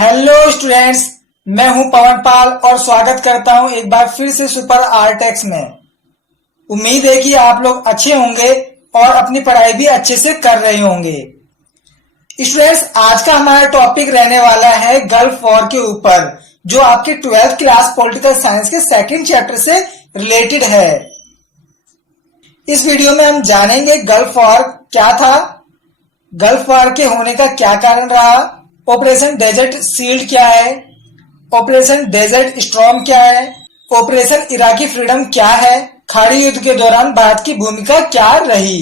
Hello students, मैं हूं पवन पाल और स्वागत करता हूं एक बार फिर से सुपर आर्टेक्स में। उम्मीद है कि आप लोग अच्छे होंगे और अपनी पढ़ाई भी अच्छे से कर रहे होंगे। स्टूडेंट्स, आज का हमारा टॉपिक रहने वाला है गल्फ वॉर के ऊपर, जो आपके 12th क्लास पॉलिटिकल साइंस के सेकंड चैप्टर से रिलेटेड है। इस वीडियो में हम जानेंगे गल्फ वॉर क्या था, गल्फ वॉर के होने का क्या कारण रहा, ऑपरेशन डेजर्ट शील्ड क्या है, ऑपरेशन डेजर्ट स्टॉर्म क्या है, ऑपरेशन इराकी फ्रीडम क्या है, खाड़ी युद्ध के दौरान भारत की भूमिका क्या रही।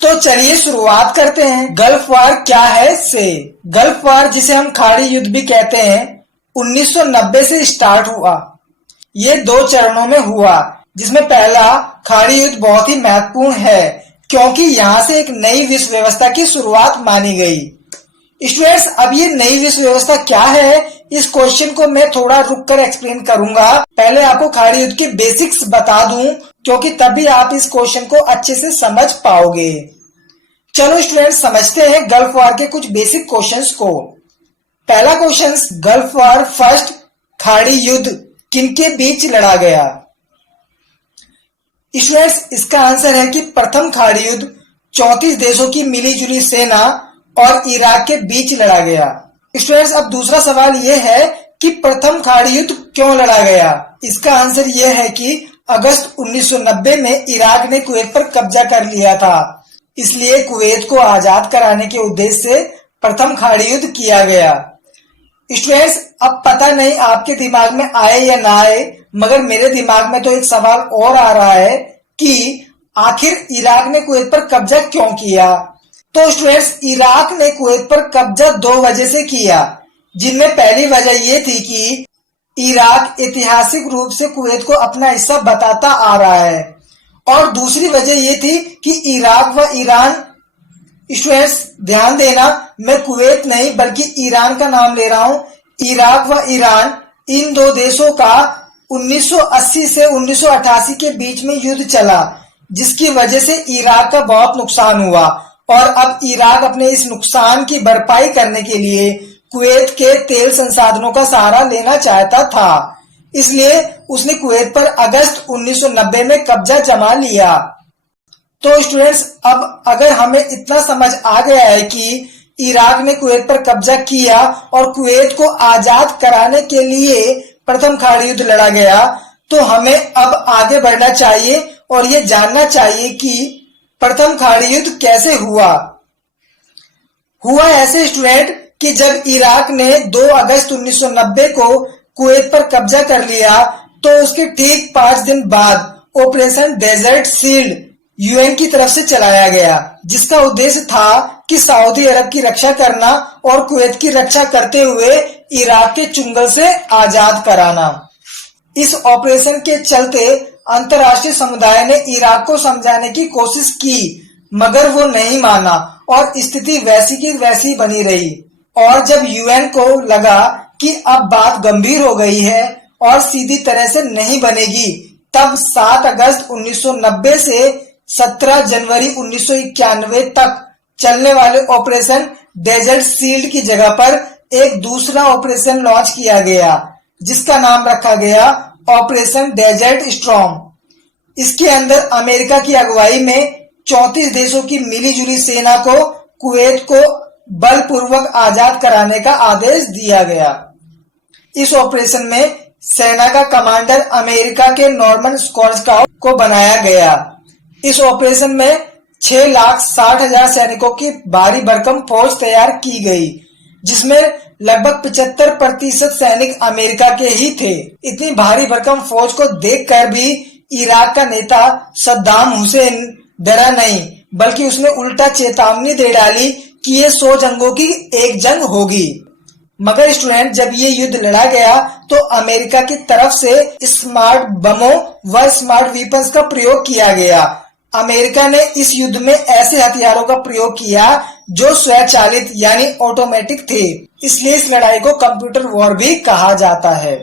तो चलिए शुरुआत करते हैं। गल्फ वॉर क्या है से। गल्फ वॉर, जिसे हम खाड़ी युद्ध भी कहते हैं, 1990 से स्टार्ट हुआ। ये 2 चरणों में हुआ, जिसमें पहला खाड़ी युद्ध बहुत ही महत्वपूर्ण है क्योंकि यहाँ से एक नई विश्व व्यवस्था की शुरुआत मानी गई। स्टूडेंट्स, अब ये नई विश्व व्यवस्था क्या है, इस क्वेश्चन को मैं थोड़ा रुक कर एक्सप्लेन करूंगा। पहले आपको खाड़ी युद्ध के बेसिक्स बता दूं क्योंकि तभी आप इस क्वेश्चन को अच्छे से समझ पाओगे। चलो स्टूडेंट्स, समझते हैं गल्फ वॉर के कुछ बेसिक क्वेश्चंस को। पहला क्वेश्चन, गल्फ वॉर फर्स्ट खाड़ी युद्ध किनके बीच लड़ा गया। स्टूडेंट्स, इसका आंसर है कि प्रथम खाड़ी युद्ध 34 देशों की मिलीजुली सेना और इराक के बीच लड़ा गया। स्टूडेंट्स, अब दूसरा सवाल यह है कि प्रथम खाड़ी युद्ध क्यों लड़ा गया। इसका आंसर यह है कि अगस्त 1990 में इराक ने कुवैत पर कब्जा कर लिया था, इसलिए कुवैत को आजाद कराने के उद्देश्य से प्रथम खाड़ी युद्ध किया गया। स्टूडेंट्स, अब पता नहीं आपके दिमाग में आए या ना आए, मगर मेरे दिमाग में तो एक सवाल और आ रहा है कि आखिर इराक ने कुवैत पर कब्जा क्यों किया। तो स्टूडेंट्स, इराक ने कुवैत पर कब्जा 2 वजह से किया, जिनमें पहली वजह यह थी कि इराक ऐतिहासिक रूप से कुवैत को अपना हिस्सा बताता आ रहा है, और दूसरी वजह यह थी कि इराक व ईरान, स्टूडेंट्स ध्यान देना, मैं कुवैत नहीं बल्कि ईरान का नाम ले रहा हूं, इराक व ईरान, इन 2 देशों का 1980 से 1988 के बीच में युद्ध चला, जिसकी वजह से इराक का बहुत नुकसान हुआ और अब इराक अपने इस नुकसान की भरपाई करने के लिए कुवैत के तेल संसाधनों का सहारा लेना चाहता था। इसलिए उसने कुवैत पर अगस्त 1990 में कब्जा जमा लिया। तो स्टूडेंट्स, अब अगर हमें इतना समझ आ गया है कि इराक ने कुवैत पर कब्जा किया और कुवैत को आजाद कराने के लिए प्रथम खाड़ी युद्ध लड़ा गया, तो हमें अब आगे बढ़ना चाहिए और ये जानना चाहिए कि प्रथम खाड़ी युद्ध कैसे हुआ। हुआ ऐसे स्टूडेंट कि जब इराक ने 2 अगस्त 1990 को कुवैत पर कब्जा कर लिया, तो उसके ठीक 5 दिन बाद ऑपरेशन डेजर्ट शील्ड यूएन की तरफ से चलाया गया, जिसका उद्देश्य था कि सऊदी अरब की रक्षा करना और कुवैत की रक्षा करते हुए इराक के चुंगल से आजाद कराना। इस ऑपरेशन के चलते अंतर्राष्ट्रीय समुदाय ने इराक को समझाने की कोशिश की, मगर वो नहीं माना और स्थिति वैसी की वैसी बनी रही। और जब यूएन को लगा कि अब बात गंभीर हो गई है और सीधी तरह से नहीं बनेगी, तब 7 अगस्त 1990 से 17 जनवरी 1991 तक चलने वाले ऑपरेशन डेजर्ट शील्ड की जगह पर एक दूसरा ऑपरेशन लॉन्च किया गया, जिसका नाम रखा गया ऑपरेशन डेजर्ट स्टॉर्म। इसके अंदर अमेरिका की अगुवाई में 34 देशों की मिलीजुली सेना को कुवैत को बलपूर्वक आजाद कराने का आदेश दिया गया। इस ऑपरेशन में सेना का कमांडर अमेरिका के नॉर्मन स्कोर्सकाउ को बनाया गया। इस ऑपरेशन में 6,60,000 सैनिकों की भारी भरकम फौज तैयार की गई, जिसमें लगभग 75% सैनिक अमेरिका के ही थे। इतनी भारी भरकम फौज को देखकर भी इराक का नेता सद्दाम हुसैन डरा नहीं, बल्कि उसने उल्टा चेतावनी दे डाली कि ये 100 जंगों की एक जंग होगी। मगर स्टूडेंट, जब ये युद्ध लड़ा गया तो अमेरिका की तरफ से स्मार्ट बमों व स्मार्ट वेपन्स का प्रयोग किया गया। अमेरिका ने इस युद्ध में ऐसे हथियारों का प्रयोग किया जो स्वचालित यानी ऑटोमेटिक थे, इसलिए इस लड़ाई को कंप्यूटर वॉर भी कहा जाता है।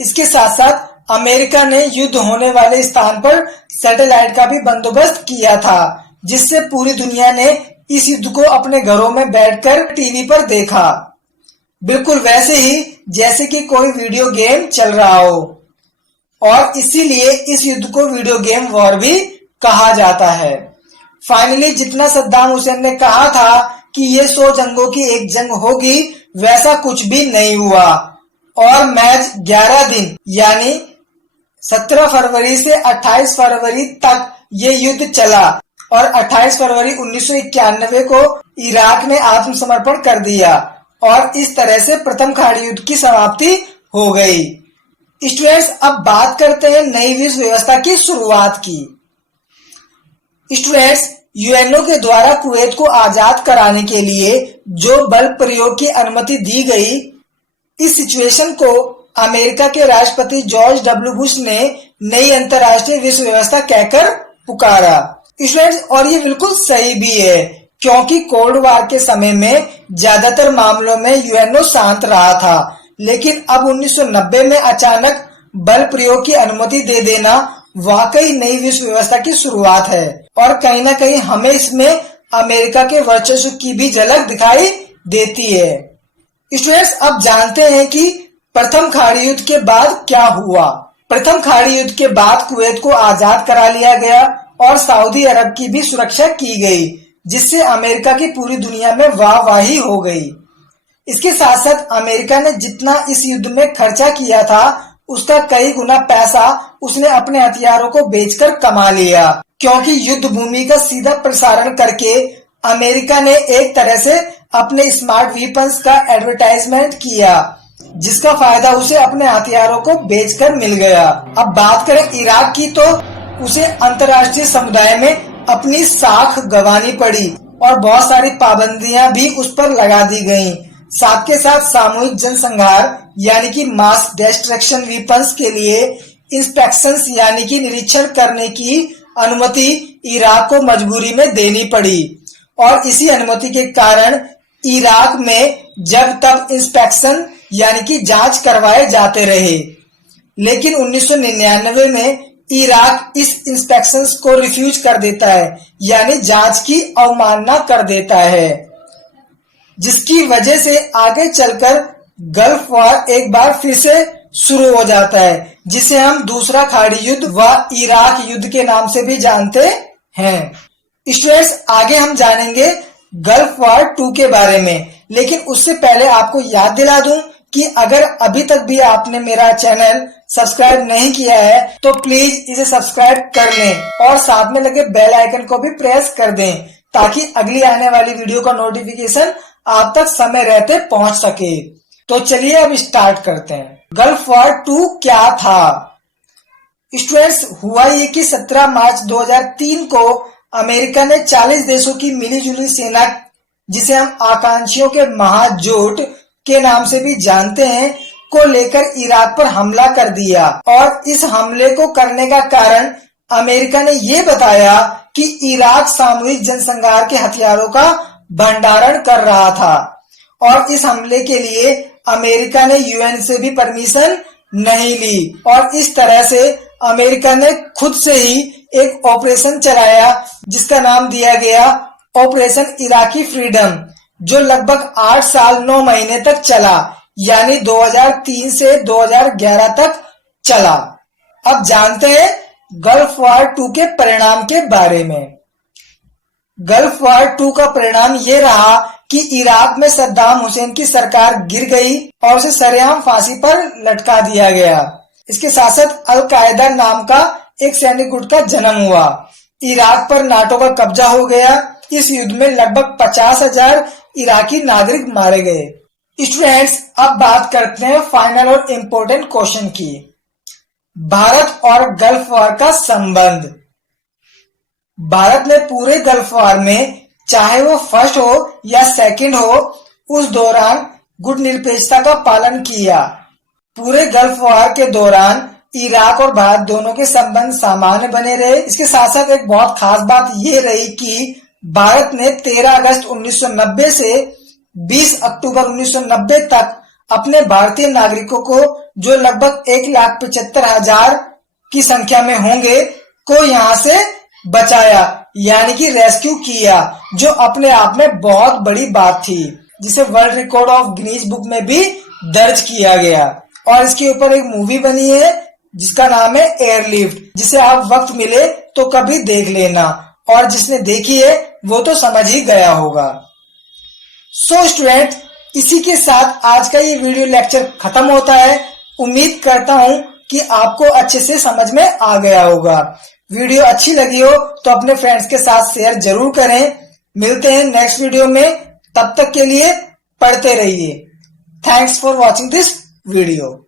इसके साथ साथ अमेरिका ने युद्ध होने वाले स्थान पर सैटेलाइट का भी बंदोबस्त किया था, जिससे पूरी दुनिया ने इस युद्ध को अपने घरों में बैठकर टीवी पर देखा। बिल्कुल वैसे ही जैसे कि कोई वीडियो गेम चल रहा हो, और इसीलिए इस युद्ध को वीडियो गेम वॉर भी कहा जाता है। फाइनली जितना सद्दाम हुसैन ने कहा था कि ये 100 जंगों की एक जंग होगी, वैसा कुछ भी नहीं हुआ और मैच 11 दिन यानी 17 फरवरी से 28 फरवरी तक ये युद्ध चला और 28 फरवरी 1991 को इराक ने आत्मसमर्पण कर दिया और इस तरह से प्रथम खाड़ी युद्ध की समाप्ति हो गई। स्टूडेंट्स, अब बात करते हैं नई विश्व व्यवस्था की शुरुआत की। स्टूडेंट्स, यूएनओ के द्वारा कुवैत को आजाद कराने के लिए जो बल प्रयोग की अनुमति दी गई, इस सिचुएशन को अमेरिका के राष्ट्रपति जॉर्ज डब्ल्यू बुश ने नई अंतर्राष्ट्रीय विश्व व्यवस्था कहकर पुकारा। स्टूडेंट्स, और ये बिल्कुल सही भी है क्योंकि कोल्ड वार के समय में ज्यादातर मामलों में यूएनओ शांत रहा था, लेकिन अब 1990 में अचानक बल प्रयोग की अनुमति दे देना वाकई नई विश्व व्यवस्था की शुरुआत है और कहीं ना कहीं हमें इसमें अमेरिका के वर्चस्व की भी झलक दिखाई देती है। स्टूडेंट्स, अब जानते हैं कि प्रथम खाड़ी युद्ध के बाद क्या हुआ। प्रथम खाड़ी युद्ध के बाद कुवैत को आजाद करा लिया गया और सऊदी अरब की भी सुरक्षा की गई, जिससे अमेरिका की पूरी दुनिया में वाहवाही हो गई। इसके साथ साथ अमेरिका ने जितना इस युद्ध में खर्चा किया था, उसका कई गुना पैसा उसने अपने हथियारों को बेचकर कमा लिया, क्योंकि युद्ध भूमि का सीधा प्रसारण करके अमेरिका ने एक तरह से अपने स्मार्ट वेपन्स का एडवर्टाइजमेंट किया, जिसका फायदा उसे अपने हथियारों को बेचकर मिल गया। अब बात करें इराक की, तो उसे अंतर्राष्ट्रीय समुदाय में अपनी साख गंवानी पड़ी और बहुत सारी पाबंदियां भी उस पर लगा दी गईं। साथ के साथ सामूहिक जनसंहार यानी कि मास डिस्ट्रक्शन वेपन्स के लिए इंस्पेक्शंस यानी कि निरीक्षण करने की अनुमति इराक को मजबूरी में देनी पड़ी और इसी अनुमति के कारण इराक में जब तक इंस्पेक्शन यानी कि जांच करवाए जाते रहे, लेकिन 1999 में इराक इस इंस्पेक्शंस को रिफ्यूज कर देता है यानी जांच की अवमानना कर देता है, जिसकी वजह से आगे चलकर गल्फ वॉर एक बार फिर से शुरू हो जाता है, जिसे हम दूसरा खाड़ी युद्ध व इराक युद्ध के नाम से भी जानते हैं। स्टूडेंट्स, आगे हम जानेंगे गल्फ वॉर 2 के बारे में, लेकिन उससे पहले आपको याद दिला दूं कि अगर अभी तक भी आपने मेरा चैनल सब्सक्राइब नहीं किया है तो प्लीज इसे सब्सक्राइब कर लें और साथ में लगे बेल आइकन को भी प्रेस कर दें ताकि अगली आने वाली वीडियो का नोटिफिकेशन आप तक समय रहते पहुंच सके। तो चलिए अब स्टार्ट करते हैं। गल्फ वॉर 2 क्या था? स्टूडेंट्स, हुआ ये कि 17 मार्च 2003 को अमेरिका ने 40 देशों की मिलीजुली सेना, जिसे हम आकांक्षियों के महाजोट के नाम से भी जानते हैं, को लेकर इराक पर हमला कर दिया और इस हमले को करने का कारण अमेरिका ने ये बताया कि इराक सामूहिक जनसंहार के हथियारों का भंडारण कर रहा था और इस हमले के लिए अमेरिका ने यूएन से भी परमिशन नहीं ली और इस तरह से अमेरिका ने खुद से ही एक ऑपरेशन चलाया जिसका नाम दिया गया ऑपरेशन इराकी फ्रीडम, जो लगभग 8 साल 9 महीने तक चला, यानी 2003 से 2011 तक चला। अब जानते हैं गल्फ वॉर 2 के परिणाम के बारे में। गल्फ वॉर 2 का परिणाम ये रहा कि इराक में सद्दाम हुसैन की सरकार गिर गई और उसे सरेआम फांसी पर लटका दिया गया। इसके साथ साथ अल कायदा नाम का एक सैनिक गुट का जन्म हुआ। इराक पर नाटो का कब्जा हो गया। इस युद्ध में लगभग 50,000 इराकी नागरिक मारे गए। स्टूडेंट्स, अब बात करते हैं फाइनल और इम्पोर्टेंट क्वेश्चन की। भारत और गल्फ वॉर का संबंध। भारत ने पूरे गल्फ वॉर में, चाहे वो फर्स्ट हो या सेकंड हो, उस दौरान गुटनिरपेक्षता का पालन किया। पूरे गल्फ वॉर के दौरान इराक और भारत दोनों के संबंध सामान्य बने रहे। इसके साथ साथ एक बहुत खास बात ये रही कि भारत ने 13 अगस्त 1990 से 20 अक्टूबर 1990 तक अपने भारतीय नागरिकों को, जो लगभग 1,75,000 की संख्या में होंगे, को यहाँ से बचाया यानी कि रेस्क्यू किया, जो अपने आप में बहुत बड़ी बात थी। जिसे world record of Guinness book में भी दर्ज किया गया। और इसके ऊपर एक मूवी बनी है जिसका नाम है एयरलिफ्ट, जिसे आप वक्त मिले तो कभी देख लेना, और जिसने देखी है वो तो समझ ही गया होगा। सो स्टूडेंट, इसी के साथ आज का ये वीडियो लेक्चर खत्म होता है। उम्मीद करता हूं कि आपको अच्छे से समझ में आ गया होगा। वीडियो अच्छी लगी हो तो अपने फ्रेंड्स के साथ शेयर जरूर करें। मिलते हैं नेक्स्ट वीडियो में, तब तक के लिए पढ़ते रहिए। Thanks for watching this video.